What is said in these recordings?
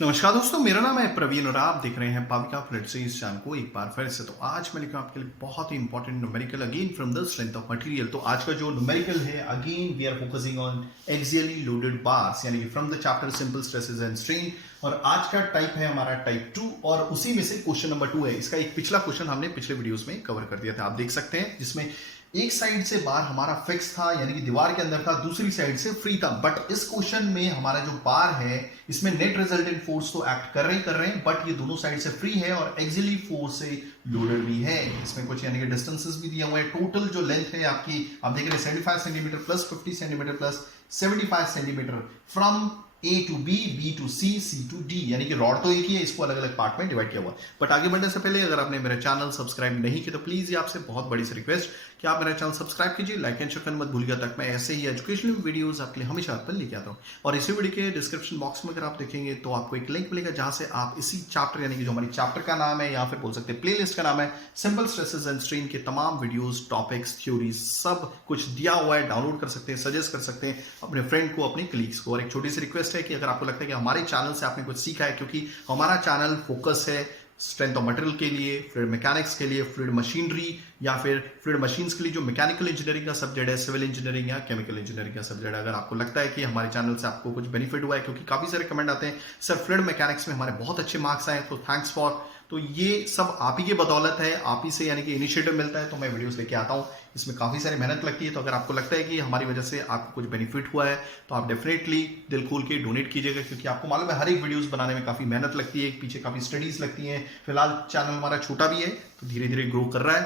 नमस्कार दोस्तों, मेरा नाम है प्रवीण और आप देख रहे हैं पाविका फ्लड इस चैनल को एक बार फिर से। तो आज मैं लेकर आपके लिए बहुत ही important numerical again from the strength of material. तो आज का जो न्यूमेरिकल है again we are focusing on axially loaded bars, यानी कि from the chapter simple stresses and strain. और आज का टाइप है हमारा टाइप 2 और उसी में से क्वेश्चन नंबर 2 है। इसका एक पिछला क्वेश्चन हमने पिछले वीडियोस में कवर कर दिया था, आप देख सकते हैं, जिसमें एक साइड से बार हमारा फिक्स था यानी कि दीवार के अंदर था, दूसरी साइड से फ्री था। बट इस क्वेश्चन में हमारा जो बार है इसमें नेट रिजल्टेंट फोर्स तो एक्ट कर रहे हैं बट ये दोनों साइड से फ्री है और एक्सियली फोर्स से लोडेड भी है। इसमें कुछ यानी कि डिस्टेंसेस भी दिया हुआ है। टोटल जो लेंथ है आपकी, आप देख रहे हैं 75 centimetre plus 50 centimetre plus 75 centimetre from A to B, B to C, C to D, यानी कि रॉड तो एक ही है, इसको अलग अलग पार्ट में डिवाइड किया हुआ। बट आगे बढ़ने से पहले अगर आपने मेरा चैनल सब्सक्राइब नहीं किया तो प्लीज ये आपसे बहुत बड़ी सी रिक्वेस्ट कि आप मेरा चैनल सब्सक्राइब कीजिए, लाइक एंड शेयर करना मत भूलिएगा, तक मैं ऐसे ही एजुकेशनल वीडियोस आपके लिए हमेशा आप लेके आता हूँ। और इसी वीडियो के डिस्क्रिप्शन बॉक्स में अगर आप देखेंगे तो आपको एक लिंक मिलेगा जहां से आप इसी चैप्टर यानी कि जो हमारी चैप्टर का नाम है या फिर बोल सकते हैं प्ले लिस्ट का नाम है सिंपल स्ट्रेसेस एंड स्ट्रेन के तमाम वीडियोस, टॉपिक्स, थ्योरीज सब कुछ दिया हुआ है, डाउनलोड कर सकते हैं, सजेस्ट कर सकते हैं अपने फ्रेंड को, अपने कलीग्स को। और एक छोटी सी रिक्वेस्ट है कि अगर आपको लगता है कि हमारे चैनल से आपने कुछ सीखा है, क्योंकि हमारा चैनल फोकस है स्ट्रेंथ ऑफ मटेरियल के लिए, फ्लूइड मैकेनिक्स के लिए, फ्लूइड मशीनरी या फिर फ्लूइड मशीन्स के लिए जो मैकेनिकल इंजीनियरिंग का सब्जेक्ट है, सिविल इंजीनियरिंग या केमिकल इंजीनियरिंग का सब्जेक्ट है। अगर आपको लगता है कि हमारे चैनल से आपको कुछ बेनिफिट हुआ है, क्योंकि काफी सारे कमेंट आते हैं सर फ्लूइड मैकेनिक्स में हमारे बहुत अच्छे मार्क्स आए, तो थैंक्स फॉर। तो ये सब आप ही की बदौलत है, आप ही से यानी कि इनिशिएटिव मिलता है तो मैं वीडियोस लेके आता हूँ। इसमें काफी सारी मेहनत लगती है, तो अगर आपको लगता है कि हमारी वजह से आपको कुछ बेनिफिट हुआ है तो आप डेफिनेटली दिल खोल के डोनेट कीजिएगा, क्योंकि आपको मालूम है हर एक वीडियोस बनाने में काफी मेहनत लगती है, पीछे काफी स्टडीज लगती हैं। फिलहाल चैनल हमारा छोटा भी है तो धीरे धीरे ग्रो कर रहा है,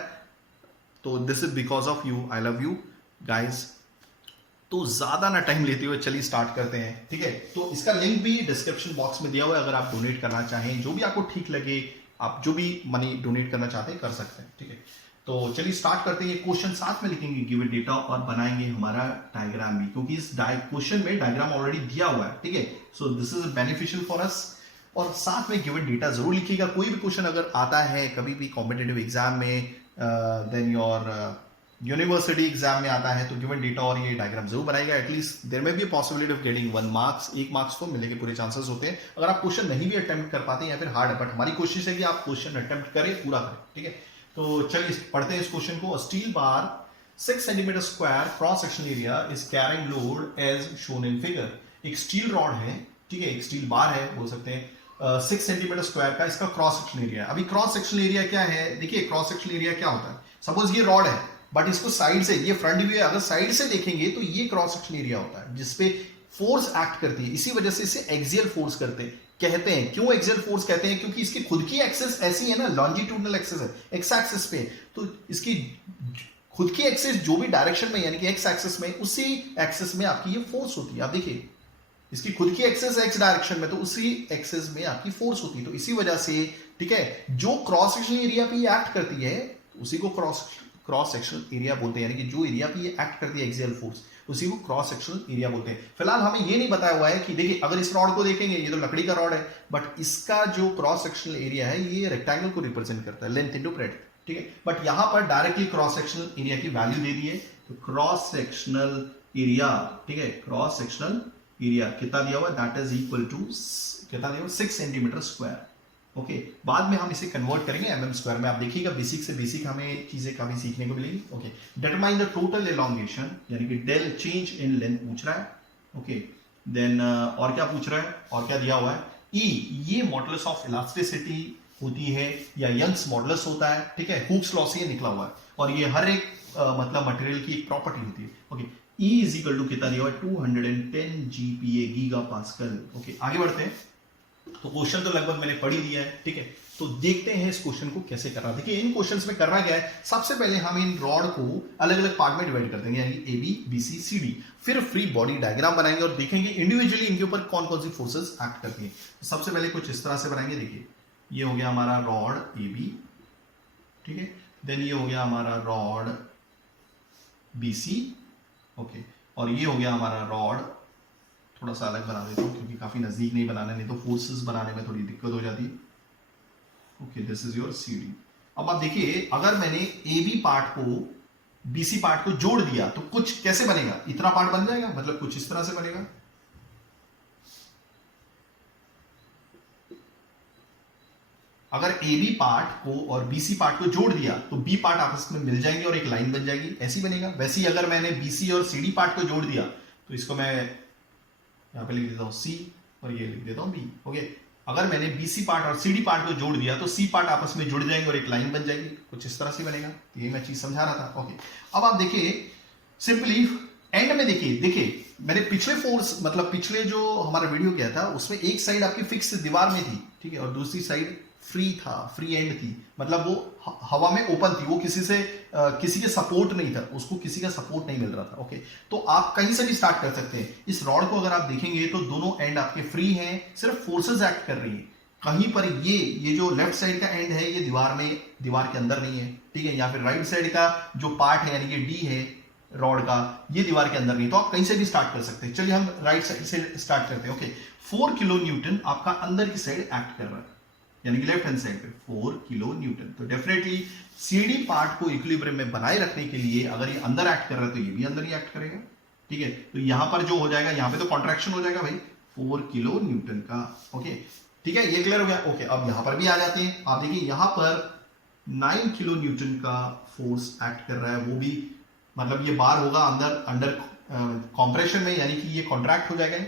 तो this is because of you, I love you guys. तो ज्यादा ना टाइम लेते हुए चलिए स्टार्ट करते हैं, ठीक है। तो इसका लिंक भी डिस्क्रिप्शन बॉक्स में दिया हुआ है, अगर आप डोनेट करना चाहें, जो भी आपको ठीक लगे, आप जो भी मनी डोनेट करना चाहते हैं कर सकते हैं, ठीक है। तो चलिए स्टार्ट करते हैं। ये क्वेश्चन साथ में लिखेंगे गिवन डेटा और बनाएंगे हमारा डायग्राम भी, क्योंकि इस क्वेश्चन में डायग्राम ऑलरेडी दिया हुआ है, ठीक है। So this is beneficial for us. और साथ में गिवन डेटा जरूर लिखिएगा। कोई भी क्वेश्चन अगर आता है कभी भी कॉम्पिटेटिव एग्जाम में, देन योर यूनिवर्सिटी एग्जाम में आता है, तो गिवन डेटा और ये डायग्राम जरूर बनाएगा। एटलीस्ट देयर में be possibility of getting 1 marks, 1 marks तो मिलने के पूरे चांसेस होते हैं अगर आप क्वेश्चन नहीं भी अटेम्प्ट कर पाते हैं या फिर हार्ड है। बट हमारी कोशिश है कि आप क्वेश्चन अटेम्प्ट करें, पूरा करें, ठीक है। तो चलिए पढ़ते हैं इस क्वेश्चन को। Steel bar 6 centimetre square cross sectional area is carrying load as shown in figure. एक स्टील रॉड है, ठीक है, एक स्टील बार है बोल सकते हैं, 6 सेंटीमीटर स्क्वायर का इसका क्रॉस सेक्शनल एरिया। अभी क्रॉस सेक्शनल एरिया क्या है, देखिए क्रॉस सेक्शनल एरिया क्या होता है। सपोज ये रॉड है बट इसको साइड से, ये फ्रंट व्यू है, अगर साइड से देखेंगे तो ये क्रॉस सेक्शनल एरिया होता है जिसपे फोर्स एक्ट करती है। इसी वजह से इसे एक्सियल फोर्स कहते हैं। क्यों एक्सियल फोर्स कहते हैं, क्योंकि इसकी खुद की एक्सिस ऐसी है ना, लॉन्जिट्यूडनल एक्सिस है, एक्स एक्सिस पे, तो इसकी खुद की एक्सिस जो भी डायरेक्शन में यानी कि एक्स एक्सिस में, उसी एक्सिस में आपकी ये फोर्स होती है। आप देखिए इसकी खुद की एक्सिस एक्स डायरेक्शन में, तो उसी एक्सिस में आपकी फोर्स होती है। तो इसी वजह से, ठीक है, जो क्रॉस सेक्शनल एरिया पे एक्ट करती है उसी को क्रॉस सेक्शनल एरिया बोलते हैं, यानी कि जो एरिया पे ये एक्ट करती है एक्सियल फोर्स उसी को क्रॉस सेक्शनल एरिया बोलते हैं। फिलहाल हमें ये नहीं बताया हुआ है कि देखिए अगर इस रॉड को देखेंगे, ये तो लकड़ी का रॉड है, बट इसका जो क्रॉस सेक्शनल एरिया है ये रेक्टेंगल को रिप्रेजेंट करता है, लेंथ इनटू ब्रेड्थ, ठीक है। बट यहां पर डायरेक्टली क्रॉस सेक्शनल एरिया की वैल्यू दे दी है, तो क्रॉस सेक्शनल एरिया, ठीक है, क्रॉस सेक्शनल एरिया कितना दिया हुआ, दैट इज इक्वल टू कितना दिया हुआ 6 सेंटीमीटर स्क्वायर। ओके, बाद में हम इसे कन्वर्ट करेंगे एमएम स्क्वायर में। आप देखिएगा बेसिक से बेसिक हमें चीजें काफी सीखने को मिलेंगी। Okay, determine the total elongation, यानी कि डेल चेंज इन लेंथ पूछ रहा है। ओके, देन और क्या पूछ रहा है, और क्या दिया हुआ है, ई, ये मॉडुलस ऑफ इलास्टिसिटी होती है या यंग्स मॉडुलस होता है, ठीक है, हुक्स लॉ से ये निकला हुआ है और ये हर एक मतलब मटेरियल की एक प्रॉपर्टी होती है। Okay, E is equal to कितना दिया हुआ है, 210 जीपीए, गीगा पास्कल। ओके, आगे बढ़ते हैं। तो क्वेश्चन तो लगभग मैंने पढ़ ही दिया है, ठीक है। तो देखते हैं इस क्वेश्चन को कैसे करना। देखिए इन क्वेश्चंस में करना क्या है, सबसे पहले हम इन रॉड को अलग अलग पार्ट में डिवाइड कर देंगे, यानी A B, B C, C D. फिर फ्री बॉडी डायग्राम बनाएंगे और देखेंगे इंडिविजुअली इनके ऊपर कौन कौन सी फोर्सेस एक्ट करती हैं। सबसे पहले कुछ इस तरह से बनाएंगे। देखिए ये हो गया हमारा रॉड ए बी, ठीक है, देन ये हो गया हमारा रॉड बी सी, ओके, और ये हो गया हमारा रॉड, थोड़ा सा अलग बना देता हूं क्योंकि काफी नजदीक नहीं बनाना, नहीं तो फोर्सेस बनाने में थोड़ी दिक्कत हो जाती है। Okay, this is your C D. अब आप देखिए अगर मैंने ए बी पार्ट को बी सी पार्ट को जोड़ दिया तो कुछ कैसे बनेगा, इतना पार्ट बन जाएगा, मतलब कुछ इस तरह से बनेगा। अगर ए बी पार्ट को और बी सी पार्ट को जोड़ दिया तो बी पार्ट आपस में मिल जाएंगे और एक लाइन बन जाएगी, ऐसी बनेगा। वैसे ही अगर मैंने बी सी और सी डी पार्ट को जोड़ दिया तो इसको मैं यहां पे लिख देता हूं सी और ये लिख देता हूं बी। ओके, अगर मैंने बी सी पार्ट और सी डी पार्ट को जोड़ दिया तो सी पार्ट आपस में जुड़ जाएंगे और एक लाइन बन जाएगी, कुछ इस तरह से बनेगा। ये मैं चीज समझा रहा था। ओके, अब आप देखिए सिंपली एंड में देखिए मैंने पिछले फोर्स मतलब पिछले जो हमारा वीडियो किया था उसमें एक साइड आपकी फिक्स दीवार में थी, ठीक है, और दूसरी साइड फ्री था, फ्री एंड थी, मतलब वो हवा में ओपन थी, वो किसी के सपोर्ट नहीं था, उसको किसी का सपोर्ट नहीं मिल रहा था। ओके, तो आप कहीं से भी स्टार्ट कर सकते हैं। इस रॉड को अगर आप देखेंगे तो दोनों एंड आपके फ्री हैं, सिर्फ फोर्सेस एक्ट कर रही है। कहीं पर ये जो लेफ्ट साइड का एंड है ये दीवार के अंदर नहीं है, ठीक है, या फिर राइट साइड का जो पार्ट है यानी कि डी है रॉड का, ये दीवार के अंदर नहीं, तो आप कहीं से भी स्टार्ट कर सकते हैं। चलिए हम राइट साइड से स्टार्ट करते हैं। ओके, 4 किलो न्यूटन आपका अंदर की साइड एक्ट कर रहा है, यानी कि लेफ्ट हैंड साइड पे 4 किलो न्यूटन। तो डेफिनेटली सीडी पार्ट को इक्विलिब्रियम में बनाए रखने के लिए अगर ये अंदर एक्ट कर रहा है तो ये भी अंदर ही एक्ट करेगा, ठीक है। तो यहां पर जो हो जाएगा, यहां पे तो कॉन्ट्रैक्शन हो जाएगा भाई 4 किलो न्यूटन का। ओके, ठीक है, ये क्लियर हो गया। ओके, अब यहां पर भी आ जाते हैं। आप देखिए यहां पर 9 किलो न्यूटन का फोर्स एक्ट कर रहा है, वो भी मतलब ये बार होगा अंडर कॉम्प्रेशन में, यानी कि ये कॉन्ट्रैक्ट हो जाएगा,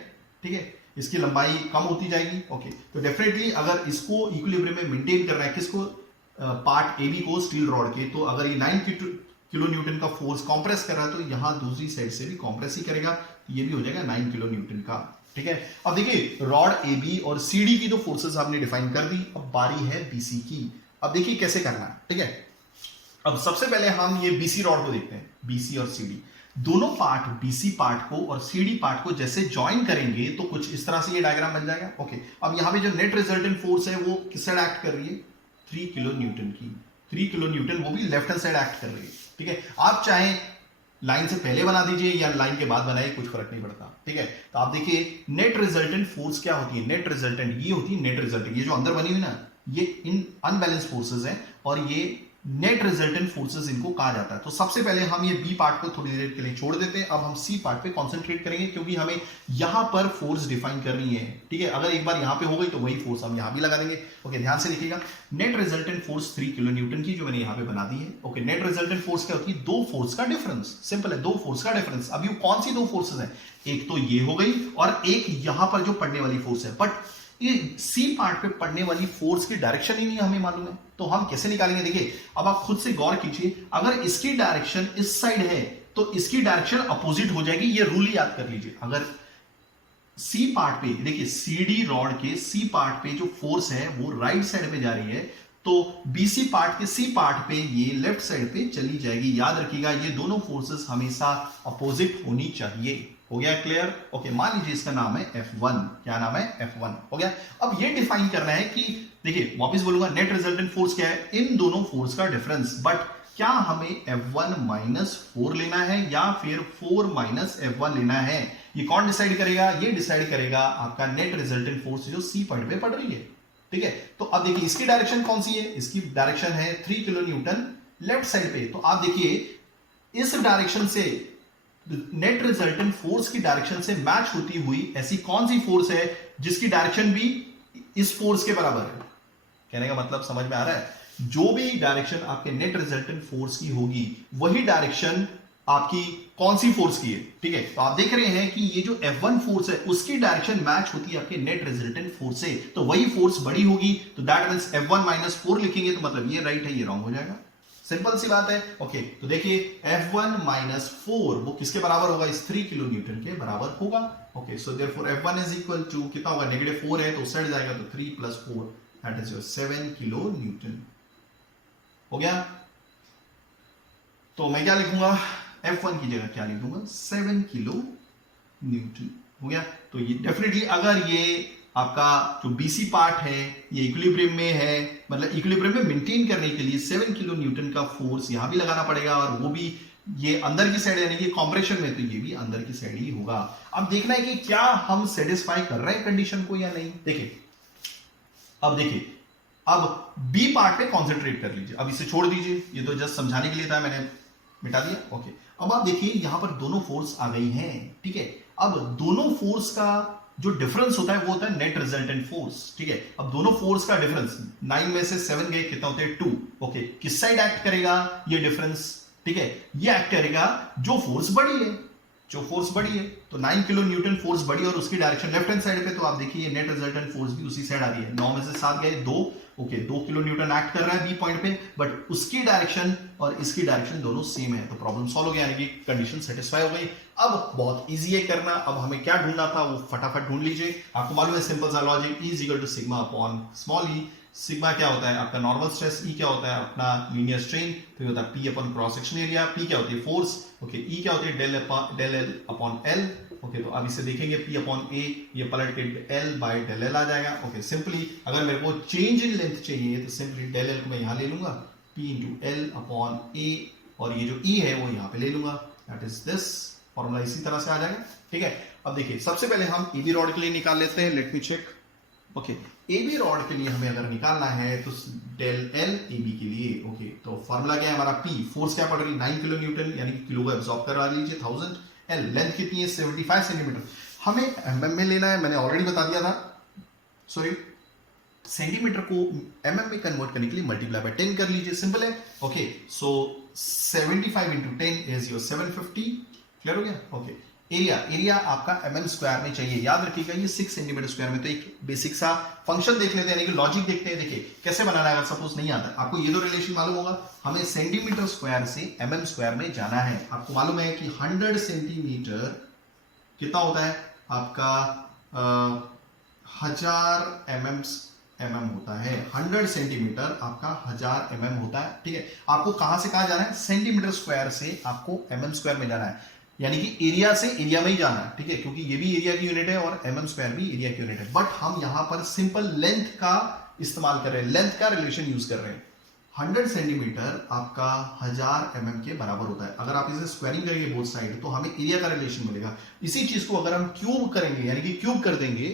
ठीक है, इसकी लंबाई कम होती जाएगी। ओके, तो डेफिनेटली अगर इसको इक्विलिब्रियम में मेंटेन करना है, किसको, पार्ट ए बी को स्टील रॉड के, तो अगर ये 9 किलो न्यूटन का फोर्स कॉम्प्रेस कर रहा है तो यहां दूसरी साइड से भी कॉम्प्रेस ही करेगा, तो ये भी हो जाएगा 9 किलो न्यूटन का, ठीक है। अब देखिए रॉड ए बी और सी डी की तो फोर्सेस आपने डिफाइन कर दी, अब बारी है बीसी की। अब देखिए कैसे करना है, ठीक है। अब सबसे पहले हम ये बीसी रॉड को देखते हैं, बीसी और सीडी दोनों पार्ट, बीसी पार्ट को और सीडी पार्ट को जैसे ज्वाइन करेंगे तो कुछ इस तरह से ये डायग्राम बन जाएगा। ओके, अब यहां पे जो नेट रिजल्टेंट फोर्स है वो किस साइड एक्ट कर रही है, 3 किलो न्यूटन की, 3 किलो न्यूटन, वो भी लेफ्ट हैंड साइड एक्ट कर रही है, ठीक है। आप चाहे लाइन से पहले बना दीजिए या लाइन के बाद बनाइए, कुछ फर्क नहीं पड़ता, ठीक है। तो आप देखिए नेट रिजल्टेंट फोर्स क्या होती है, नेट रिजल्टेंट ये होती है, नेट रिजल्टेंट ये जो अंदर बनी हुई ना, ये इन अनबैलेंस फोर्सेस है और ये नेट रिजल्टेंट फोर्सेस इनको कहा जाता है। तो सबसे पहले हम ये बी पार्ट को थोड़ी देर के लिए छोड़ देते हैं, अब हम सी पार्ट पे कंसंट्रेट करेंगे क्योंकि हमें यहां पर फोर्स डिफाइन करनी है, ठीक है। अगर एक बार यहां पे हो गई तो वही फोर्स हम यहां भी लगा देंगे। ओके, ध्यान से देखिएगा, net resultant force 3 kilo Newton की जो मैंने यहां पे बना दी है। ओके, नेट रिजल्टेंट फोर्स क्या होती है, दो फोर्स का डिफरेंस, सिंपल है, दो फोर्स का डिफरेंस। अब ये कौन सी दो फोर्सेस है, एक तो ये हो गई और एक यहां पर जो पड़ने वाली फोर्स है, बट ये सी पार्ट पे पड़ने वाली फोर्स की डायरेक्शन ही नहीं हमें मालूम है, तो हम कैसे निकालेंगे। देखिए अब आप खुद से गौर कीजिए, अगर इसकी डायरेक्शन इस साइड है तो इसकी डायरेक्शन अपोजिट हो जाएगी, ये रूल याद कर लीजिए। अगर सी पार्ट पे देखिए, सीडी रॉड के सी पार्ट पे जो फोर्स है वो राइट साइड पे जा रही है, तो बीसी पार्ट के सी पार्ट पे ये लेफ्ट साइड पे चली जाएगी। याद रखिएगा ये दोनों फोर्सेस हमेशा अपोजिट होनी चाहिए। हो गया क्लियर। ओके, मान लीजिए इसका नाम है F1, क्या नाम है, F1। हो गया। अब ये डिफाइन करना है कि देखिए वापस बोलूंगा, नेट रिजल्टेंट फोर्स क्या है, इन दोनों फोर्स का डिफरेंस, बट क्या हमें F1 माइनस 4 लेना है या फिर 4 माइनस F1 लेना है, ये कौन डिसाइड करेगा, ये डिसाइड करेगा आपका नेट रिजल्टेंट फोर्स जो सी पार्ट पे पड़ रही है, ठीक है। तो अब देखिए इसकी डायरेक्शन कौन सी है, इसकी डायरेक्शन है 3 किलो न्यूटन लेफ्ट साइड पे। तो आप देखिए इस डायरेक्शन से नेट रिजल्टेंट फोर्स की डायरेक्शन से मैच होती हुई ऐसी कौन सी फोर्स है जिसकी डायरेक्शन भी इस फोर्स के बराबर है। कहने का मतलब समझ में आ रहा है, जो भी डायरेक्शन आपके नेट रिजल्टेंट फोर्स की होगी वही डायरेक्शन आपकी कौन सी फोर्स की है, ठीक है। तो आप देख रहे हैं कि ये जो F1 फोर्स है उसकी डायरेक्शन मैच होती है आपके नेट रिजल्टेंट फोर्स से, तो वही फोर्स बड़ी होगी, तो दैट मींस F1 माइनस 4 लिखेंगे तो मतलब ये राइट है, ये रॉन्ग हो जाएगा। सिंपल सी बात है। ओके, तो देखिए F1 माइनस 4 वो किसके बराबर होगा, इस 3 किलो न्यूटन के बराबर होगा। Okay, so therefore F1 is equal to कितना होगा, -4 है तो साइड जाएगा, तो 3 + 4 that is your 7 kilo Newton. हो गया। तो मैं क्या लिखूंगा, F1 की जगह क्या लिखूंगा, 7 किलो न्यूटन। हो गया। तो ये डेफिनेटली अगर ये आपका जो बीसी पार्ट है ये इक्विलिब्रियम में है, मतलब इक्विलिब्रियम में मेंटेन करने के लिए 7 किलो न्यूटन का फोर्स यहां भी लगाना पड़ेगा, और वो भी ये अंदर की साइड यानी कि कंप्रेशन में, तो ये भी अंदर की साइड ही होगा। अब देखना है कि क्या हम सेटिस्फाई कर रहे हैं कंडीशन को या नहीं। देखिए अब बी पार्ट पे कॉन्सेंट्रेट कर लीजिए, अब इसे छोड़ दीजिए, ये तो जस्ट समझाने के लिए था, मैंने मिटा दिया। ओके, अब आप देखिए यहां पर दोनों फोर्स आ गई हैं, ठीक है। अब दोनों फोर्स का जो डिफरेंस होता है वो होता है नेट रिजल्टेंट फोर्स, ठीक है। अब दोनों फोर्स का डिफरेंस 9 में से 7 गए, कितना होते हैं 2, ओके। किस साइड एक्ट करेगा ये डिफरेंस, ठीक है, ये एक्ट करेगा जो फोर्स बड़ी है, जो फोर्स बड़ी है। तो 9 किलो न्यूटन फोर्स बड़ी और उसकी डायरेक्शन लेफ्ट हैंड साइड पे, तो आप देखिए नेट रिजल्टेंट फोर्स भी उसी साइड आ रही है। 9 में से 7 गए 2, ओके, 2 किलो न्यूटन एक्ट कर रहा है बी पॉइंट पे, बट उसकी डायरेक्शन और इसकी डायरेक्शन दोनों सेम है। तो प्रॉब्लम सॉल्व हो गया, यानी कि कंडीशन सेटिस्फाई हो गई। अब बहुत इजी है करना। अब हमें क्या ढूंढना था वो फटाफट ढूंढ लीजिए। आपको मालूम है सिंपल सा logic, E is equal to sigma upon small E. Sigma क्या होता है आपका नॉर्मल स्ट्रेस, ई क्या होता है अपना लीनियर स्ट्रेन, तो ये होता है P upon cross section area, P क्या होती है फोर्स, ओके, ई क्या होती है del L upon L, okay. तो अब इसे देखेंगे पी अपॉन ए, ये पलट के एल बाय डेल एल आ जाएगा, ओके। सिंपली अगर मेरे को चेंज इन लेंथ चाहिए तो सिंपली डेल एल को मैं यहां ले लूंगा, पी इंटू एल अपॉन ए, और ये जो ई है वो यहां पे ले लूंगा, दैट इज दिस फॉर्मूला इसी तरह से आ जाएगा, ठीक है। अब देखिए सबसे पहले हम ए बी रॉड के लिए निकाल लेते हैं, let me check, okay. A B rod के लिए हमें अगर निकालना है तो डेल एल ए बी के लिए, ओके, तो फॉर्मूला क्या है हमारा, पी फोर्स क्या पड़ रही है 9 किलो न्यूटन, यानी कि किलो को एब्सॉर्ब करा लीजिए 1000, एल लेंथ कितनी है 75 सेंटीमीटर, हमें एमएम में लेना है, मैंने ऑलरेडी बता दिया था, सॉरी, सेंटीमीटर को एमएम में कन्वर्ट करने के लिए मल्टीप्लाई बाय 10 कर लीजिए, सिंपल है, okay. So 75 into 10 is your 750, clear हो गया, ओके। एरिया आपका mm स्क्वायर में चाहिए, याद रखिएगा ये 6 सेंटीमीटर स्क्वायर में। तो एक बेसिक सा फंक्शन देख लेते हैं, यानी कि लॉजिक देखते हैं, देखिए कैसे बनाना है। अगर सपोज नहीं आता आपको ये दो रिलेशन मालूम होगा, हमें सेंटीमीटर स्क्वायर से mm स्क्वायर में जाना है। आपको मालूम है कि 100 सेंटीमीटर कितना होता है आपका 1000 mm होता है, 100 सेंटीमीटर आपका 1000 mm होता है, ठीक है। आपको कहां से कहां जाना है, सेंटीमीटर स्क्वायर से आपको mm स्क्वायर में जाना है, यानी कि एरिया से एरिया में ही जाना है, ठीक है, क्योंकि ये भी एरिया की यूनिट है और mm स्क्वायर भी एरिया की यूनिट है। बट हम यहां पर सिंपल लेंथ का इस्तेमाल कर रहे हैं, लेंथ का रिलेशन यूज कर रहे हैं। 100 सेंटीमीटर आपका 1000 mm के बराबर होता है। अगर आप इसे स्क्वायरिंग करेंगे बोथ साइड तो हमें एरिया का रिलेशन मिलेगा। इसी चीज को अगर हम क्यूब करेंगे, यानी कि क्यूब कर देंगे,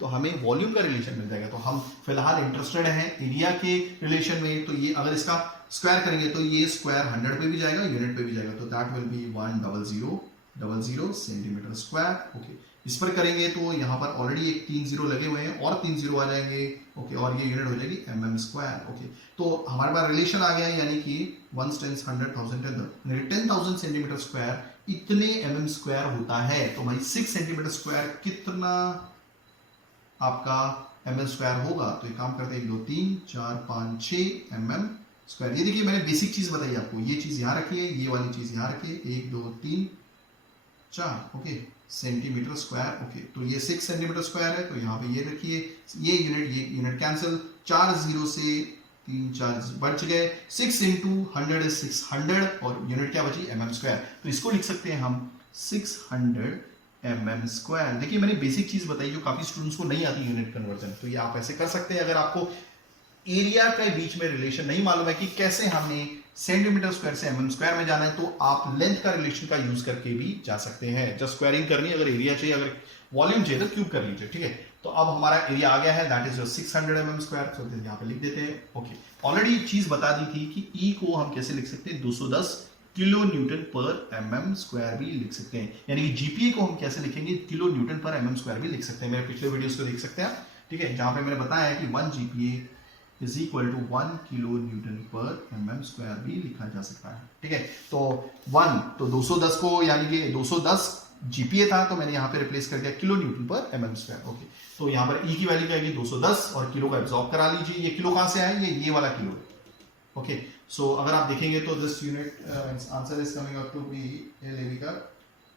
तो हमें वॉल्यूम का रिलेशन मिल जाएगा। तो हम फिलहाल इंटरेस्टेड हैं एरिया के रिलेशन में, तो ये अगर इसका स्क्वायर करेंगे तो ये स्क्वायर 100 पे भी जाएगा, यूनिट पे भी जाएगा, तो that will be 1000 centimetre square, okay. इस पर करेंगे तो यहाँ पर ऑलरेडी एक 3 जीरो लगे हुए हैं और 3 जीरो आ जाएंगे, ओके, और ये यूनिट हो जाएगी mm स्क्वायर, ओके। तो हमारे पास रिलेशन आ गया, यानी कि 1 10 100,000 10,000 सेंटीमीटर स्क्वायर इतने mm स्क्वायर होता है। तो भाई 6 सेंटीमीटर स्क्वायर कितना आपका mm स्क्वायर होगा, तो एक काम करते हैं 1 2 3 4 5 6 mm स्क्वायर। ये देखिए मैंने बेसिक चीज बताई आपको, ये चीज यहां रखिए, ये वाली चीज यहां रखिए, 1 2 3 4, ओके, सेंटीमीटर स्क्वायर, ओके। तो ये 6 सेंटीमीटर स्क्वायर है, तो यहाँ पे ये रखिए, ये यूनिट कैंसिल, 4 जीरो से 3 4 बच गए, 6 इंटू 100 इज 600, और यूनिट क्या बची mm स्क्वायर। तो इसको लिख सकते हैं हम 600 mm स्क्वायर। देखिए मैंने बेसिक चीज बताई जो काफी स्टूडेंट्स को नहीं आती यूनिट कन्वर्जन, तो ये आप ऐसे कर सकते हैं। अगर आपको एरिया के बीच में रिलेशन नहीं मालूम है कि कैसे हमें सेंटीमीटर स्क्वायर से mm स्क्वायर में जाना है, तो आप लेंथ का रिलेशन का यूज करके भी जा सकते हैं। जस्ट स्क्वायरिंग करनी, अगर एरिया चाहिए, अगर वॉल्यूम चाहिए तो क्यूब कर लीजिए, ठीक है। तो अब हमारा एरिया आ गया है, दैट इज 600 mm स्क्वायर, तो यहाँ पे लिख देते हैं, ओके। ऑलरेडी चीज बता दी थी कि ई को हम कैसे लिख सकते हैं, 210 किलो न्यूटन पर mm स्क्वायर भी लिख सकते हैं, यानी कि जीपीए को हम कैसे लिखेंगे, किलो न्यूटन पर mm स्क्वायर भी लिख सकते हैं। मेरे पिछले वीडियोस को देख सकते हैं, ठीक है, जहां पे मैंने बताया है कि 1 GPA is equal to 1 kilo newton पर mm स्क्वायर भी लिखा जा सकता है, ठीक है। तो 1 तो 210 को, यानी कि 210 जीपीए था, तो मैंने यहाँ पे रिप्लेस कर दिया किलो न्यूटन पर mm स्क्वायर, ओके। तो यहाँ पर ई की वैल्यू क्या आएगी 210, और किलो का एब्जॉर्ब करा लीजिए। ये किलो कहां से आया, ये वाला किलो, ओके। सो अगर आप देखेंगे तो this unit answer is coming out to be एलएबी का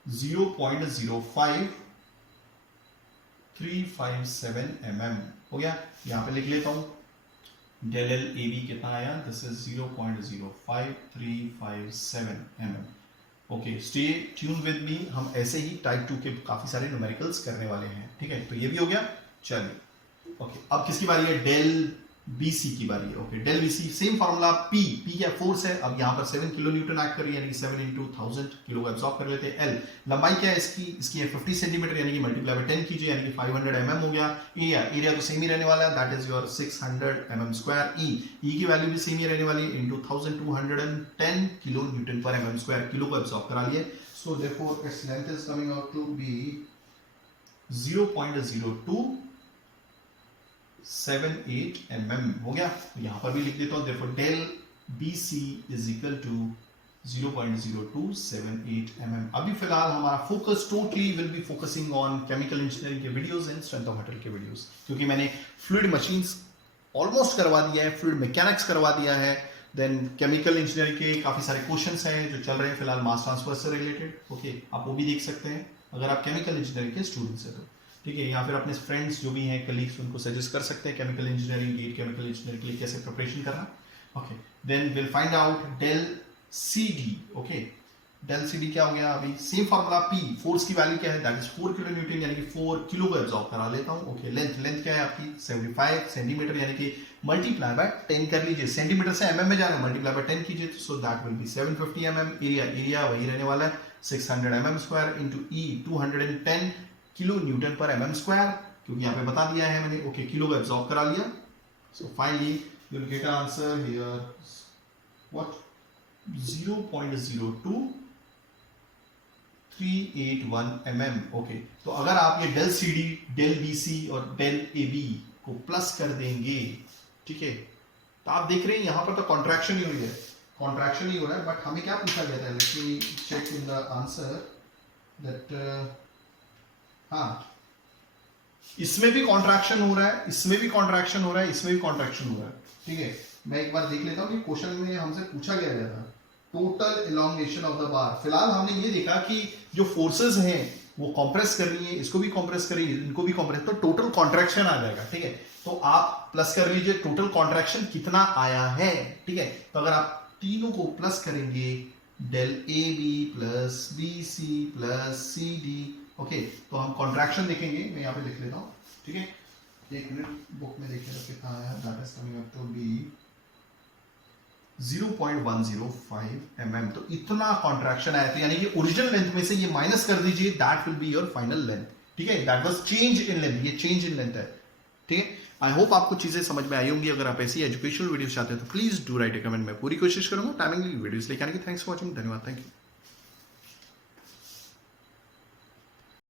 0.05357 mm हो गया। यहाँ पे लिख लेता हूँ डेल एल ए बी कितना आया, this is 0.05357 mm, okay. Stay tune with me, हम ऐसे ही टाइप 2 के काफी सारे न्यूमेरिकल्स करने वाले हैं, ठीक है। तो ये भी हो गया, चलिए, ओके। अब किसकी बारी है, डेल बीसी की बारी है, okay. Del BC same formula, P क्या फोर्स है, अब यहाँ पर 7 किलो न्यूटन एक्ट करिए, यानी कि 7 इंटू 1000 किलो को एब्सॉर्ब कर लेते हैं। एल लंबाई क्या है इसकी है 50 सेंटीमीटर, यानी कि मल्टीप्लाई बाय 10 कीजिए, यानी कि 500 mm हो गया। एरिया तो सेम ही रहने वाला है, that is your 600 mm square. E की वैल्यू भी सेम ही रहने वाली है, इंटू 1210 किलो न्यूटन पर mm स्क्वायर, किलो को एब्सॉर्ब करा लिए। So therefore its length is coming out to be 0.0278 mm हो गया। यहां पर भी लिख देता हूं, therefore del BC is equal to 0.0278 mm। अभी फिलहाल हमारा focus totally will be focusing on chemical engineering के videos and strength of material के वीडियोस, क्योंकि मैंने फ्लूइड मशीन्स ऑलमोस्ट करवा दिया है, फ्लूइड मैकेनिक्स करवा दिया है, देन केमिकल इंजीनियरिंग के काफी सारे क्वेश्चंस हैं जो चल रहे हैं फिलहाल मास ट्रांसफर से रिलेटेड। ओके, आप वो भी देख सकते हैं अगर आप केमिकल इंजीनियरिंग के स्टूडेंट्स हैं तो, ठीक है। या फिर अपने फ्रेंड्स जो भी हैं, कलीग्स, उनको सजेस्ट कर सकते हैं chemical engineering, GATE chemical engineering के लिए कैसे प्रिपरेशन करना। Okay, then will find out del CD। Okay, del CD क्या हो गया, अभी सेम फॉर्मूला P, फोर्स की वैल्यू क्या है, दैट इज 4 किलो न्यूटन, यानी कि 4 किलो को एब्जॉर्ब करा लेता हूं। ओके, लेंथ क्या है आपकी 75 सेंटीमीटर, यानी कि मल्टीप्लाई बाय 10 कर लीजिए, सेंटीमीटर से mm में जा रहा है, मल्टीप्लाई बाय 10 कीजिए, so that will be 750 mm। Area वही रहने वाला है 600 mm square into E 210 kilo newton पर mm स्क्वायर, क्योंकि यहाँ पे बता दिया है मैंने। ओके, किलो को एब्जॉर्ब करा लिया, so finally you will get an answer here what 0.02381 mm। Okay, तो अगर आप ये डेल CD, डेल BC और डेल AB को प्लस कर देंगे, ठीक है, तो आप देख रहे हैं यहां पर तो कॉन्ट्रैक्शन ही हुई है, कॉन्ट्रैक्शन ही हो रहा है, बट हमें क्या पूछा गया था, let me check in the answer that हाँ, इसमें भी कॉन्ट्रैक्शन हो रहा है, इसमें भी कॉन्ट्रैक्शन हो रहा है, इसमें भी कॉन्ट्रैक्शन हो रहा है, ठीक है। मैं एक बार देख लेता हूं कि क्वेश्चन में हमसे पूछा गया था total elongation of the bar. फिलहाल हमने ये देखा कि जो फोर्सेस हैं वो कंप्रेस कर रही है, इसको भी कंप्रेस कर रही है, इनको भी कंप्रेस, तो टोटल कॉन्ट्रैक्शन आ जाएगा, ठीक है। तो आप प्लस कर लीजिए टोटल कॉन्ट्रैक्शन कितना आया है, ठीक है। तो अगर आप तीनों को प्लस करेंगे, del AB plus BC plus CD, okay, तो हम कॉन्ट्रैक्शन देखेंगे, मैं यहाँ पे लिख लेता हूँ, ठीक है, एक मिनट बुक में देखिए कितना आया, that is coming up to be 0.105 mm। तो इतना कॉन्ट्रैक्शन आया था, यानी कि ओरिजिनल लेंथ में से ये माइनस कर दीजिए, that will be your final length, ठीक है। That was change in length, ये चेंज इन लेंथ है, ठीक है। आई होप आपको चीजें समझ में आई होंगी। अगर आप ऐसी एजुकेशनल वीडियोस चाहते हैं तो please do right A comment, मैं पूरी कोशिश करूंगा टाइमिंगली वीडियोस लेके आने की। थैंक्स फॉर वॉचिंग, धन्यवाद, थैंक यू।